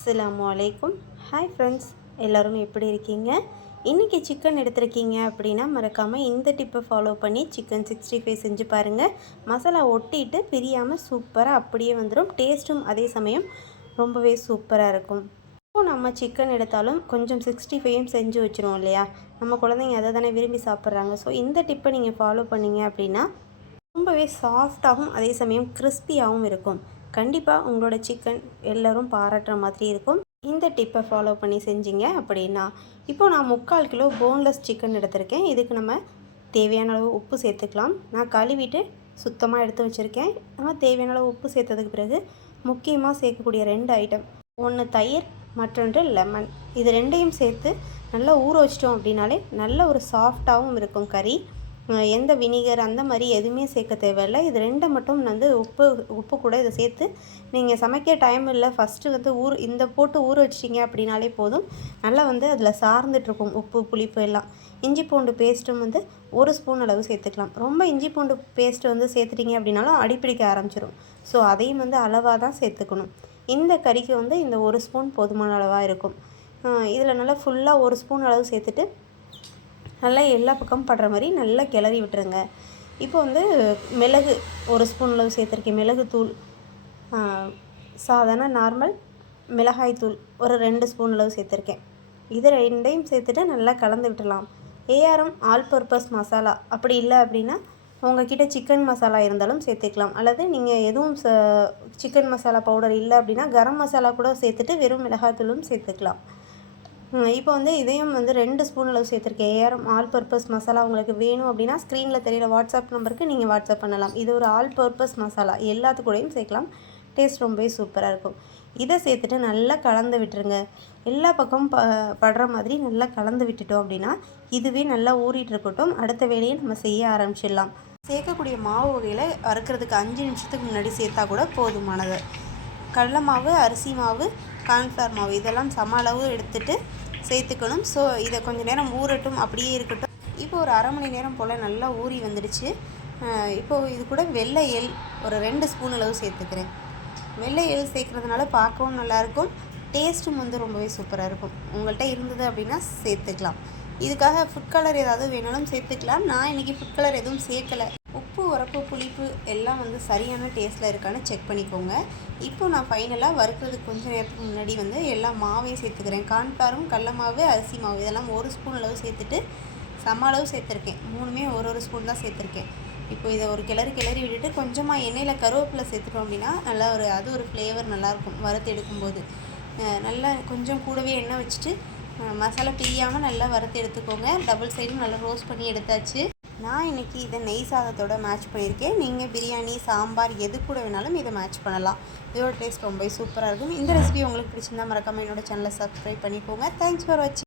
அஸ்ஸலாமு அலைக்கும். Hi friends, எல்லோரும் எப்படி இருக்கீங்க? இன்றைக்கி சிக்கன் எடுத்துருக்கீங்க அப்படின்னா மறக்காமல் இந்த டிப்பை ஃபாலோ பண்ணி சிக்கன் 65 செஞ்சு பாருங்கள். மசாலா ஒட்டிட்டு பிரியாமல் சூப்பராக அப்படியே வந்துடும். டேஸ்ட்டும் அதே சமயம் ரொம்பவே சூப்பராக இருக்கும். இப்போ நம்ம சிக்கன் எடுத்தாலும் கொஞ்சம் 65யும் செஞ்சு வச்சுருவோம் இல்லையா? நம்ம குழந்தைங்க அதை தானே விரும்பி சாப்பிட்றாங்க. ஸோ இந்த டிப்பை நீங்கள் ஃபாலோ பண்ணிங்க அப்படின்னா ரொம்பவே சாஃப்டாகவும் அதே சமயம் கிறிஸ்பியாகவும் இருக்கும். கண்டிப்பாக உங்களோட சிக்கன் எல்லோரும் பாராட்டுற மாதிரி இருக்கும் இந்த டிப்பை ஃபாலோ பண்ணி செஞ்சீங்க அப்படின்னா. இப்போது நான் 3/4 கிலோ போன்லெஸ் சிக்கன் எடுத்திருக்கேன். இதுக்கு நம்ம தேவையான அளவு உப்பு சேர்த்துக்கலாம். நான் கழுவிட்டு சுத்தமாக எடுத்து வச்சுருக்கேன். நம்ம தேவையான அளவு உப்பு சேர்த்ததுக்கு பிறகு முக்கியமாக சேர்க்கக்கூடிய 2 ஐட்டம், ஒன்று தயிர், மற்றொன்று லெமன். இது ரெண்டையும் சேர்த்து நல்லா ஊற வச்சிட்டோம் அப்படின்னாலே நல்ல ஒரு சாஃப்டாகவும் இருக்கும் கறி. எந்த வினிகர் அந்த மாதிரி எதுவுமே சேர்க்க தேவையில்லை. இது 2 மட்டும் வந்து உப்பு கூட இதை சேர்த்து நீங்கள் சமைக்க டைம் இல்லை, ஃபஸ்ட்டு வந்து இந்த போட்டு ஊற வச்சிட்டிங்க அப்படின்னாலே போதும். நல்லா வந்து அதில் சார்ந்துட்டுருக்கும் உப்பு புளிப்பு எல்லாம். இஞ்சி பூண்டு பேஸ்ட்டும் வந்து 1 ஸ்பூன் அளவு சேர்த்துக்கலாம். ரொம்ப இஞ்சி பூண்டு பேஸ்ட்டு வந்து சேர்த்துட்டிங்க அப்படின்னாலும் அடிப்பிடிக்க ஆரம்பிச்சிடும். ஸோ அதையும் வந்து அளவாக தான் சேர்த்துக்கணும். இந்த கறிக்கு வந்து இந்த 1 ஸ்பூன் போதுமான அளவாக இருக்கும். இதில் நல்லா ஃபுல்லாக 1 ஸ்பூன் அளவு சேர்த்துட்டு நல்லா எல்லா பக்கமும் படுற மாதிரி நல்லா கிளறி விட்டுருங்க. இப்போ வந்து மிளகு 1 ஸ்பூன் அளவு சேர்த்துருக்கேன். மிளகு தூள், சாதாரண நார்மல் மிளகாய் தூள் ஒரு 2 ஸ்பூன் அளவு சேர்த்துருக்கேன். இது 2யும் சேர்த்துட்டு நல்லா கலந்து விட்டுடலாம். ஏஆர்எம் ஆல் பர்பஸ் மசாலா அப்படி இல்லை அப்படின்னா உங்கள்கிட்ட சிக்கன் மசாலா இருந்தாலும் சேர்த்துக்கலாம். அல்லது நீங்கள் எதுவும் சிக்கன் மசாலா பவுடர் இல்லை அப்படின்னா கரம் மசாலா கூட சேர்த்துட்டு வெறும் மிளகாய் தூளும் சேர்த்துக்கலாம். இப்போ வந்து இதையும் வந்து 2 ஸ்பூன் அளவு சேர்த்துருக்கேன். ஏஆர்எம் ஆல் பர்பஸ் மசாலா உங்களுக்கு வேணும் அப்படின்னா ஸ்க்ரீனில் தெரியிற வாட்ஸ்அப் நம்பருக்கு நீங்கள் வாட்ஸ்அப் பண்ணலாம். இது ஒரு ஆல் பர்பஸ் மசாலா, எல்லாத்துக்கூடையும் சேர்க்கலாம். டேஸ்ட் ரொம்பவே சூப்பராக இருக்கும். இதை சேர்த்துட்டு நல்லா கலந்து விட்டுருங்க. எல்லா பக்கமும் படுற மாதிரி நல்லா கலந்து விட்டுட்டோம் அப்படின்னா இதுவே நல்லா ஊறிட்டு இருக்கட்டும். அடுத்த வேலையை நம்ம செய்ய ஆரம்பிச்சிடலாம். சேர்க்கக்கூடிய மாவு வகையில் வறுக்கிறதுக்கு 5 நிமிஷத்துக்கு முன்னாடி சேர்த்தா கூட போதுமானது. கடலை மாவு, அரிசி மாவு, கார்ன்ஃப்ளவர் மாவு இதெல்லாம் சம அளவு எடுத்துகிட்டு சேர்த்துக்கணும். ஸோ இதை கொஞ்சம் நேரம் ஊறட்டும், அப்படியே இருக்கட்டும். இப்போ ஒரு அரை மணி நேரம் போல் நல்லா ஊறி வந்துடுச்சு. இப்போது இது கூட வெள்ளை எள் ஒரு 2 ஸ்பூன் அளவு சேர்த்துக்கிறேன். வெள்ளை எள் சேர்க்குறதுனால பார்க்கவும் நல்லாயிருக்கும், டேஸ்ட்டும் வந்து ரொம்பவே சூப்பராக இருக்கும். உங்கள்கிட்ட இருந்தது அப்படின்னா சேர்த்துக்கலாம். இதுக்காக ஃபுட் கலர் ஏதாவது வேணாலும் சேர்த்துக்கலாம். நான் இன்றைக்கி ஃபுட் கலர் எதுவும் சேர்க்கலை. உப்பு, உரப்பு, புளிப்பு எல்லாம் வந்து சரியான டேஸ்ட்டில் இருக்கான்னு செக் பண்ணிக்கோங்க. இப்போது நான் ஃபைனலாக வறுக்கிறதுக்கு கொஞ்சம் நேரத்துக்கு முன்னாடி வந்து எல்லா மாவையும் சேர்த்துக்கிறேன். கார்ன்ஃப்ளவரும், கடல மாவு, அரிசி மாவு இதெல்லாம் 1 ஸ்பூன் அளவு சேர்த்துட்டு சம அளவு சேர்த்துருக்கேன். 3மே ஒரு ஸ்பூன் தான் சேர்த்துருக்கேன். இப்போ இதை ஒரு கிளறி விட்டுட்டு கொஞ்சமாக எண்ணெயில் கருவேப்பிலை சேர்த்துட்டோம் அப்படின்னா நல்லா அது ஒரு ஃப்ளேவர் நல்லாயிருக்கும். வறுத்து எடுக்கும்போது நல்லா கொஞ்சம் கூடவே எண்ணெய் வச்சுட்டு மசாலா பிரியாமல் நல்லா வறுத்து எடுத்துக்கோங்க. டபுள் சைடும் நல்லா ரோஸ்ட் பண்ணி எடுத்தாச்சு. நான் இன்றைக்கி இதை நெய் சாதத்தோடு மேட்ச் பண்ணியிருக்கேன். நீங்கள் பிரியாணி, சாம்பார் எது கூட வேணாலும் இதை மேட்ச் பண்ணலாம். இதோட டேஸ்ட் ரொம்ப சூப்பராக இருக்கும். இந்த ரெசிபி உங்களுக்கு பிடிச்சிருந்தா மறக்காமல் என்னோட சேனலை சப்ஸ்கிரைப் பண்ணிக்கோங்க. தேங்க்ஸ் ஃபார் வாட்சிங்.